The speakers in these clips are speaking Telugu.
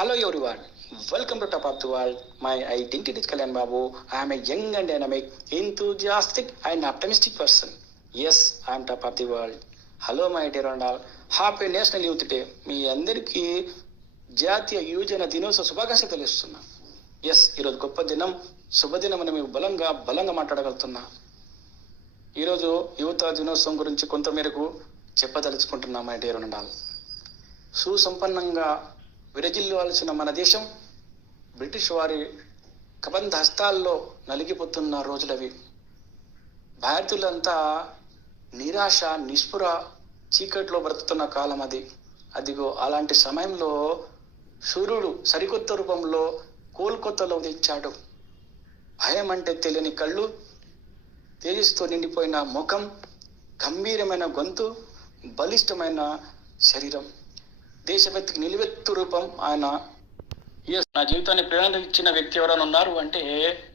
Hello everyone, welcome to Top of the World. My identity is Kalyan Babu. I am a young and dynamic, enthusiastic and optimistic person. Yes, I am Top of the World. Hello my dear and all, happy national youth day. మీ అందరికీ జాతీయ యువజన దినోత్సవ శుభాకాంక్షలు తెలుస్తున్నా. ఎస్, ఈరోజు గొప్ప దినం, శుభదినం అని మీకు బలంగా మాట్లాడగలుగుతున్నా. ఈరోజు యువత దినోత్సవం గురించి కొంతమేరకు చెప్పదలుచుకుంటున్నా మై డియర్ అండ్ ఆల్. సుసంపన్నంగా విరజిల్లాల్సిన మన దేశం బ్రిటిష్ వారి కబంధ హస్తాల్లో నలిగిపోతున్న రోజులవి. భారతీయులంతా నిరాశ నిస్పృహ చీకట్లో బ్రతుకుతున్న కాలం అది. అదిగో అలాంటి సమయంలో సూర్యుడు సరికొత్త రూపంలో కోల్కతాలో ఉదించాడు. భయం అంటే తెలియని కళ్ళు, తేజస్తో నిండిపోయిన ముఖం, గంభీరమైన గొంతు, బలిష్టమైన శరీరం, దేశభక్తికి నిలువెత్తు రూపం ఆయన. నా జీవితాన్ని ప్రేరణ ఇచ్చిన వ్యక్తి ఎవరైనా ఉన్నారు అంటే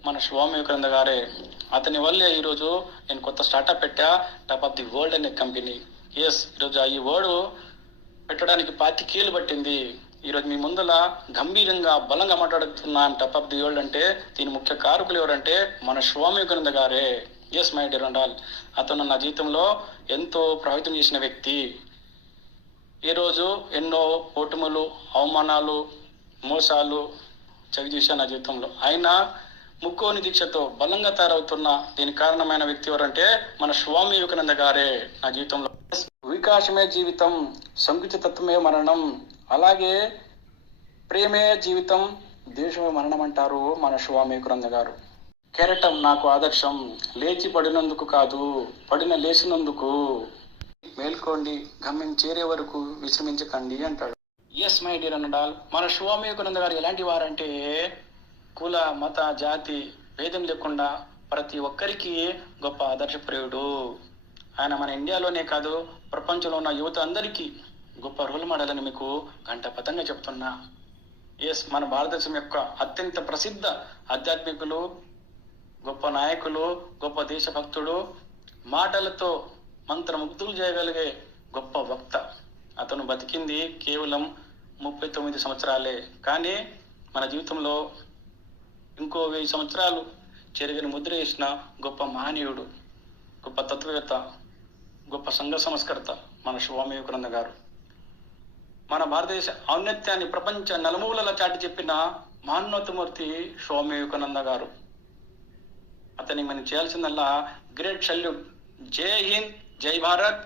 మన స్వామి వివేకానంద గారే. అతని వల్లే ఈరోజు నేను కొత్త స్టార్ట్అప్ పెట్టా, టాప్ ఆఫ్ ది వరల్డ్ అనే కంపెనీ. ఎస్, ఈరోజు ఈ వర్డ్ పెట్టడానికి 25 ఏళ్ళు పట్టింది. ఈరోజు మీ ముందల గంభీరంగా బలంగా మాట్లాడుతున్నాను టాప్ ఆఫ్ ది వరల్డ్ అంటే దీని ముఖ్య కారకులు ఎవరంటే మన స్వామి వివేకానంద గారే. Yes my dear and all, అతను నా జీవితంలో ఎంతో ప్రభావితం చేసిన వ్యక్తి. ఈరోజు ఎన్నో ఓటములు, అవమానాలు, మోసాలు చవి చూశాను నా జీవితంలో. ఆయన ముక్కోని దీక్షతో బలంగా తయారవుతున్న దీనికి కారణమైన వ్యక్తి ఎవరంటే మన స్వామి వివేకానంద గారే నా జీవితంలో. వికాసమే జీవితం, సంకుచితత్వమే మరణం, అలాగే ప్రేమే జీవితం, దేశమే మరణం అంటారు మన స్వామి వివేకానంద గారు. కెరటం నాకు ఆదర్శం, లేచి పడినందుకు కాదు, లేచినందుకు. మేల్కోండి, గమ్యం చేరే వరకు విశ్రమించకండి అంటాడు. Yes my dear and all, మన స్వామి వివేకానంద గారు ఎలాంటి వారంటే కుల మత జాతి భేదం లేకుండా ప్రతి ఒక్కరికి గొప్ప ఆదర్శప్రియుడు. ఆయన మన ఇండియాలోనే కాదు ప్రపంచంలో ఉన్న యువత అందరికీ గొప్ప రోల్ మోడల్ అని మీకు ఘంటాపథంగా చెప్తున్నా. ఎస్, మన భారతదేశం యొక్క అత్యంత ప్రసిద్ధ ఆధ్యాత్మికులు, గొప్ప నాయకులు, గొప్ప దేశభక్తుడు, మాటలతో మంత్రముగ్ధులు చేయగలిగే గొప్ప వక్త. అతను బతికింది కేవలం 39 సంవత్సరాలే, కానీ మన జీవితంలో ఇంకో 1000 సంవత్సరాలు చెరిగిన ముద్ర వేసిన గొప్ప మహనీయుడు, గొప్ప తత్వవేత్త, గొప్ప సంఘ సంస్కర్త మన స్వామి వివేకానంద గారు. మన భారతదేశ ఔన్నత్యాన్ని ప్రపంచ నలుమూలల చాటి చెప్పిన మహోన్నతమూర్తి స్వామి వివేకానంద గారు. అతన్ని మనం చేయాల్సిందల్లా గ్రేట్ సల్యూట్. జై హింద్, జై భారత్.